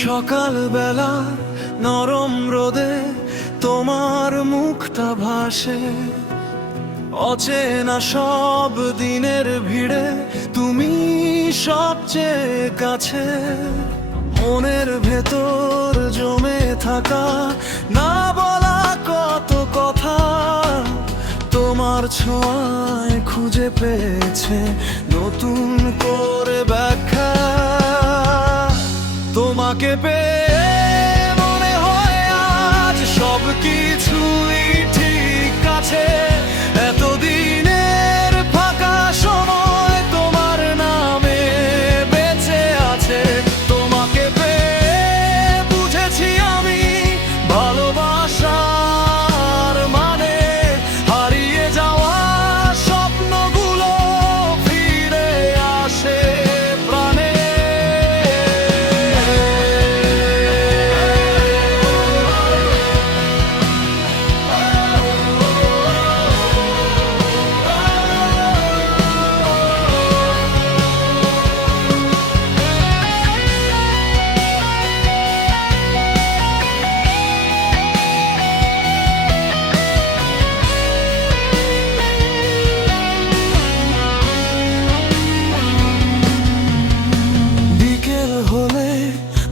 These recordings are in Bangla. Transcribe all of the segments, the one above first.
সকালবেলা নরম রোদে তোমার মুখটা ভাসে, অচেনা সব দিনের ভিড়ে তুমি সবচেয়ে কাছে। মনের ভেতর জমে থাকা না বলা কত কথা তোমার ছোঁয়ায় খুঁজে পেয়েছে নতুন করে ব্যাখ্যা। তোমাকে পেয়ে মনে হয় আজ সব কিছুই ঠিক আছে। এতদিনের ফাঁকা সময় তোমার নামে বেঁচে আছে। তোমাকে পেয়ে বুঝেছি আমি ভালোবাসার মানে, হারিয়ে যাওয়া স্বপ্নগুলো ফিরে আসে প্রাণে।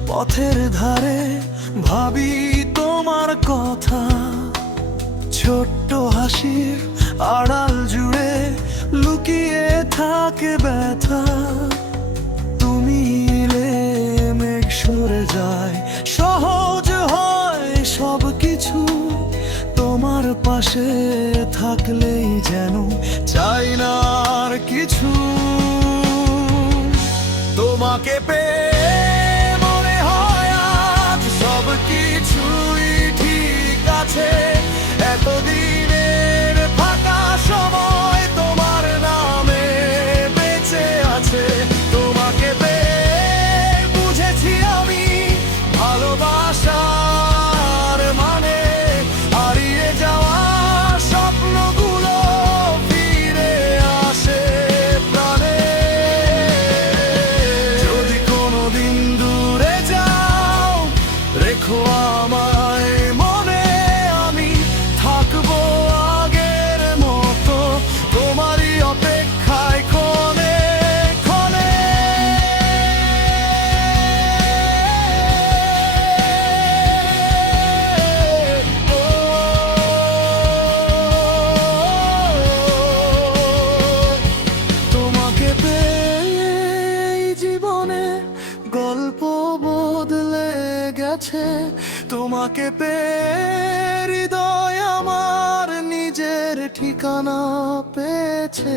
পথের ধারে ভাবি তোমার কথা, ছোট্ট হাসির আড়াল জুড়ে লুকিয়ে থাকে ব্যথা। তুমি এলে মেঘ সরে যায়, সহজ হয় সব কিছু। তোমার পাশে থাকলেই যেন চাই না আর কিছু। তোমাকে পেয়ে এতদিনের ফাঁকা সময় তোমার নামে বেঁচে আছে। তোমাকে পেয়ে বুঝেছি আমি ভালোবাসার মানে, হারিয়ে যাওয়া স্বপ্নগুলো ফিরে আসে প্রাণে। যদি কোনোদিন দূরে যাও রেখো আমায় মনে, থাকবো আগের মতো তোমারই অপেক্ষায় ক্ষণে ক্ষণে। তোমাকে পেয়ে জীবনে গল্প বদলে গেছে। তোমাকে পেয়ে হৃদয় আমার নিজের ঠিকানা পেয়েছে।